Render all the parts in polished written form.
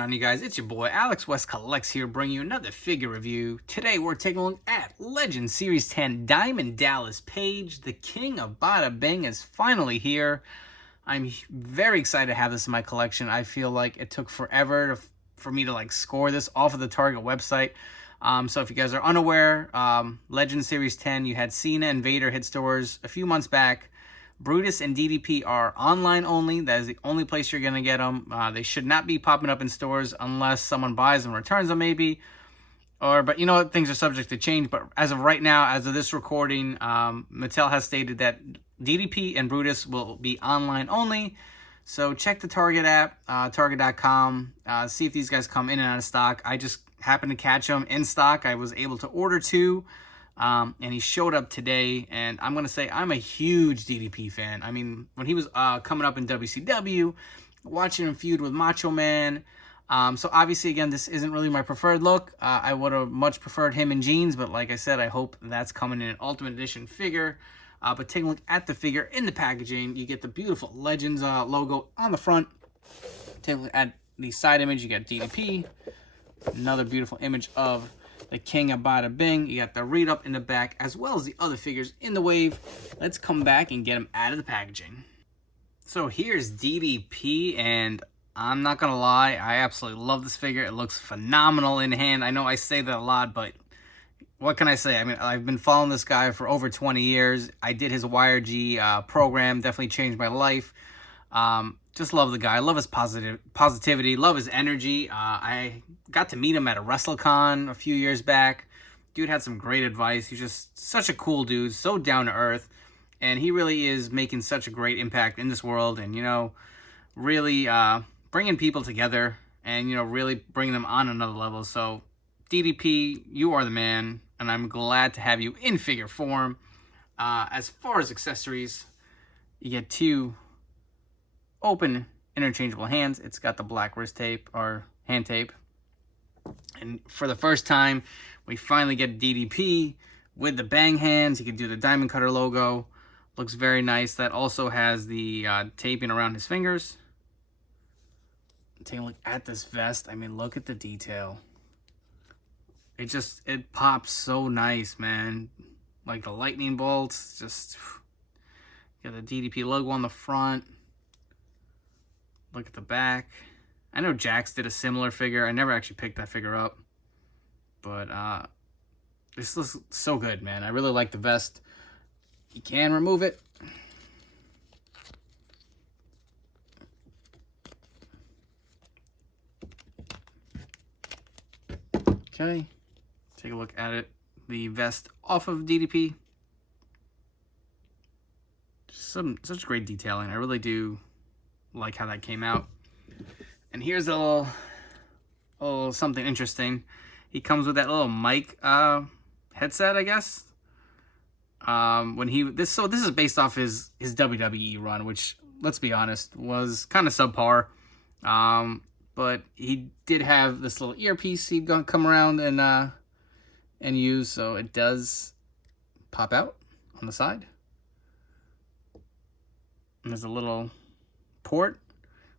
on, you guys? It's your boy Alex West Collects here, bringing you another figure review. Today we're taking a look at Legend Series 10 Diamond Dallas Page. The king of Bada Bing is finally here. I'm very excited to have this in my collection. I feel like it took forever for me to score this off of the Target website. So if you guys are unaware, Legend Series 10, you had Cena and Vader hit stores a few months back. Brutus and DDP are online only. That is the only place you're going to get them. They should not be popping up in stores unless someone buys them and returns them maybe. But you know what? Things are subject to change. But as of right now, as of this recording, Mattel has stated that DDP and Brutus will be online only. So check the Target app, Target.com, see if these guys come in and out of stock. I just happened to catch them in stock. I was able to order two. And he showed up today, and I'm going to say I'm a huge DDP fan. I mean, when he was coming up in WCW, watching him feud with Macho Man. So obviously, again, this isn't really my preferred look. I would have much preferred him in jeans, but like I said, I hope that's coming in an Ultimate Edition figure. But take a look at the figure in the packaging. You get the beautiful Legends logo on the front. Take a look at the side image. You got DDP. Another beautiful image of the king of Bada Bing. You got the read up in the back, as well as the other figures in the wave. Let's come back and get them out of the packaging. So here's DDP, and I'm not gonna lie, I absolutely love this figure. It looks phenomenal in hand. I know I say that a lot, but what can I say? I mean, I've been following this guy for over 20 years. I did his YRG program, definitely changed my life. Just love the guy. Love his positivity. Love his energy. I got to meet him at a WrestleCon a few years back. Dude had some great advice. He's just such a cool dude. So down to earth. And he really is making such a great impact in this world. And, you know, really bringing people together. And, you know, really bringing them on another level. So, DDP, you are the man. And I'm glad to have you in figure form. As far as accessories, you get two open interchangeable hands. It's got the black wrist tape or hand tape. And for the first time, we finally get DDP with the bang hands. You can do the diamond cutter logo. Looks very nice. That also has the taping around his fingers. Take a look at this vest. I mean, look at the detail. It pops so nice, man. Like the lightning bolts. Just got the DDP logo on the front. Look at the back. I know Jax did a similar figure. I never actually picked that figure up. But this looks so good, man. I really like the vest. You can remove it. Okay. Take a look at it. The vest off of DDP. Such great detailing. I really do like how that came out. And here's a little something interesting. He comes with that little mic headset, I guess. This is based off his WWE run, which, let's be honest, was kind of subpar. But he did have this little earpiece he'd come around and use, so it does pop out on the side. And there's a little port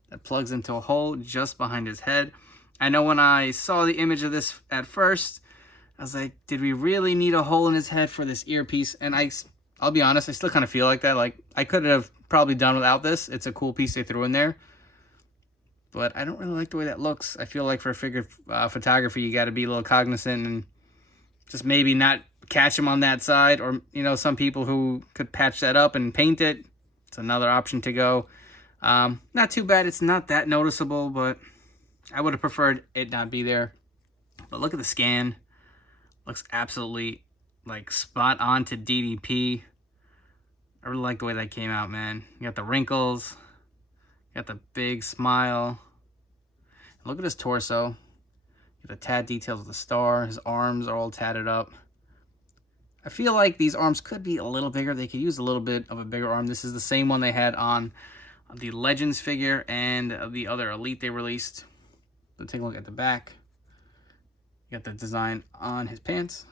that plugs into a hole just behind his head. I know when I saw the image of this at first, I was like, did we really need a hole in his head for this earpiece? And I'll be honest, I still kind of feel like that. Like, I could have probably done without this. It's a cool piece they threw in there. But I don't really like the way that looks. I feel like for figure photography, you got to be a little cognizant and just maybe not catch him on that side. Or, you know, some people who could patch that up and paint it. It's another option to go. Not too bad. It's not that noticeable, but I would have preferred it not be there. But look at the scan. Looks absolutely like spot on to DDP. I really like the way that came out, man. You got the wrinkles. You got the big smile. Look at his torso. You got the tat details of the star. His arms are all tatted up. I feel like these arms could be a little bigger. They could use a little bit of a bigger arm. This is the same one they had on the Legends figure and the other Elite they released. So take a look at the back. You got the design on his pants.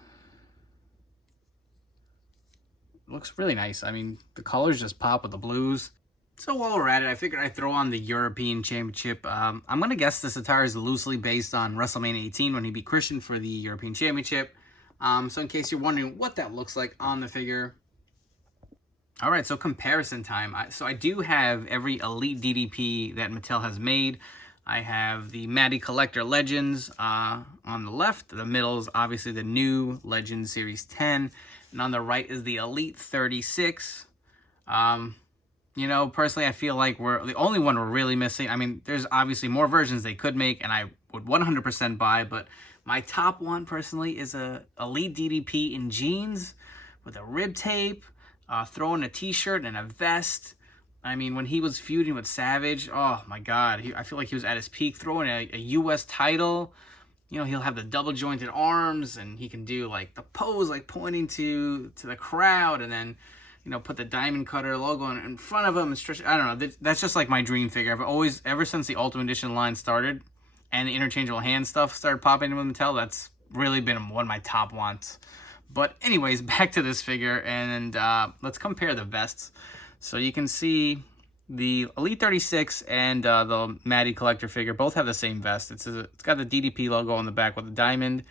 Looks really nice. I mean, the colors just pop with the blues. So while we're at it, I figured I'd throw on the European Championship. I'm going to guess this attire is loosely based on WrestleMania 18 when he beat Christian for the European Championship. So in case you're wondering what that looks like on the figure. All right, so comparison time. So I do have every Elite DDP that Mattel has made. I have the Matty Collector Legends on the left. The middle is obviously the new Legends Series 10. And on the right is the Elite 36. You know, personally, I feel like we're the only one we're really missing. I mean, there's obviously more versions they could make, and I would 100% buy, but my top one, personally, is a Elite DDP in jeans with a rib tape, throwing a t-shirt and a vest. I mean, when he was feuding with Savage, oh my God, I feel like he was at his peak, throwing a U.S. title. You know, he'll have the double jointed arms, and he can do like the pose, like pointing to the crowd, and then, you know, put the diamond cutter logo in front of him and stretch. I don't know. That's just like my dream figure. I've always, ever since the Ultimate Edition line started and the interchangeable hand stuff started popping in with Mattel, that's really been one of my top wants. But anyways, back to this figure, and let's compare the vests. So you can see the Elite 36 and the Matty Collector figure both have the same vest. It's got the DDP logo on the back with a diamond,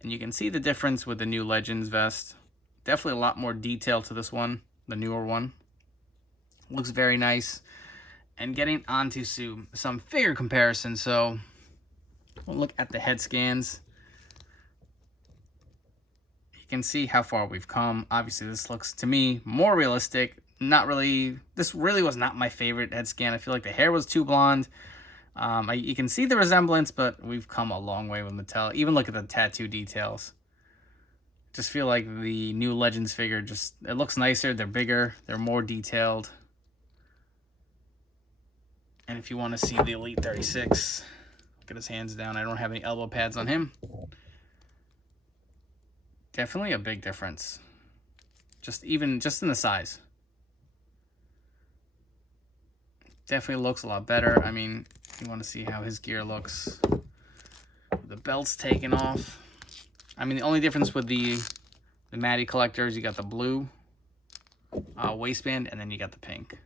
and you can see the difference with the new Legends vest. Definitely a lot more detail to this one, the newer one. Looks very nice. And getting onto some figure comparisons. So we'll look at the head scans. You can see how far we've come. Obviously, this looks, to me, more realistic. This really was not my favorite head scan. I feel like the hair was too blonde. You can see the resemblance, but we've come a long way with Mattel. Even look at the tattoo details. Just feel like the new Legends figure it looks nicer. They're bigger. They're more detailed. And if you want to see the Elite 36, look at his hands down. I don't have any elbow pads on him. Definitely a big difference. Just in the size. Definitely looks a lot better. I mean, you want to see how his gear looks. The belt's taken off. I mean, the only difference with the Matty Collectors, you got the blue waistband, and then you got the pink.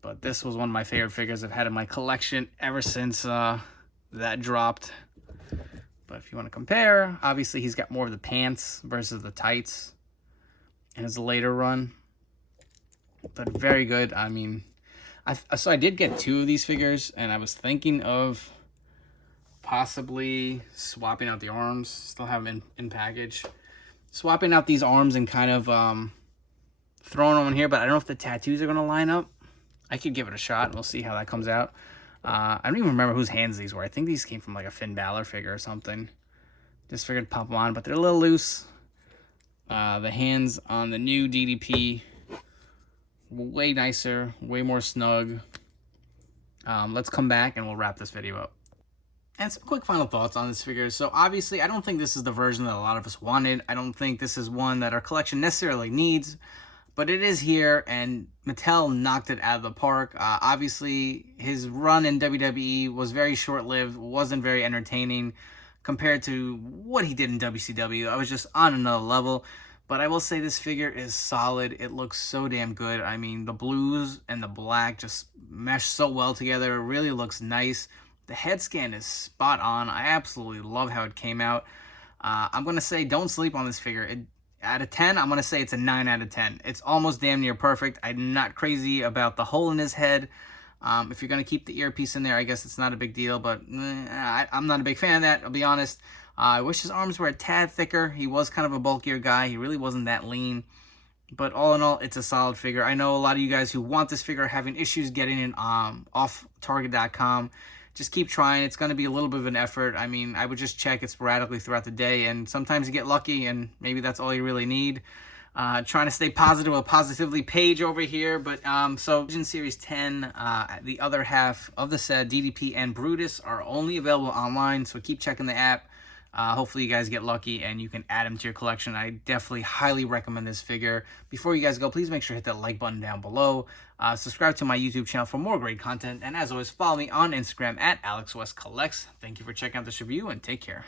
But this was one of my favorite figures I've had in my collection ever since that dropped. But if you want to compare, obviously he's got more of the pants versus the tights in his later run. But very good. I mean, so I did get two of these figures, and I was thinking of possibly swapping out the arms. Still have them in package. Swapping out these arms and kind of throwing them in here, but I don't know if the tattoos are going to line up. I could give it a shot. We'll see how that comes out. I don't even remember whose hands these were. I think these came from like a Finn Balor figure or something. Just figured to pop them on, but they're a little loose. The hands on the new DDP, way nicer, way more snug. Let's come back and we'll wrap this video up. And some quick final thoughts on this figure. So obviously, I don't think this is the version that a lot of us wanted. I don't think this is one that our collection necessarily needs, but it is here, and Mattel knocked it out of the park. Obviously, his run in WWE was very short-lived, wasn't very entertaining compared to what he did in WCW. I was just on another level. But I will say this figure is solid. It looks so damn good. I mean, the blues and the black just mesh so well together. It really looks nice. The head scan is spot on. I absolutely love how it came out. I'm going to say don't sleep on this figure. Out of 10, I'm going to say it's a 9 out of 10. It's almost damn near perfect. I'm not crazy about the hole in his head. If you're going to keep the earpiece in there, I guess it's not a big deal. But I'm not a big fan of that, I'll be honest. I wish his arms were a tad thicker. He was kind of a bulkier guy. He really wasn't that lean. But all in all, it's a solid figure. I know a lot of you guys who want this figure are having issues getting it off Target.com. Just keep trying. It's going to be a little bit of an effort. I mean, I would just check it sporadically throughout the day, and sometimes you get lucky, and maybe that's all you really need. Trying to stay positive with Positively Page over here. But so Legend Series 10, the other half of the set, DDP and Brutus, are only available online, so keep checking the app. Hopefully you guys get lucky and you can add them to your collection. I definitely highly recommend this figure. Before you guys go, please make sure to hit that like button down below. Subscribe to my YouTube channel for more great content. And as always, follow me on Instagram at AlexWestCollects. Thank you for checking out this review and take care.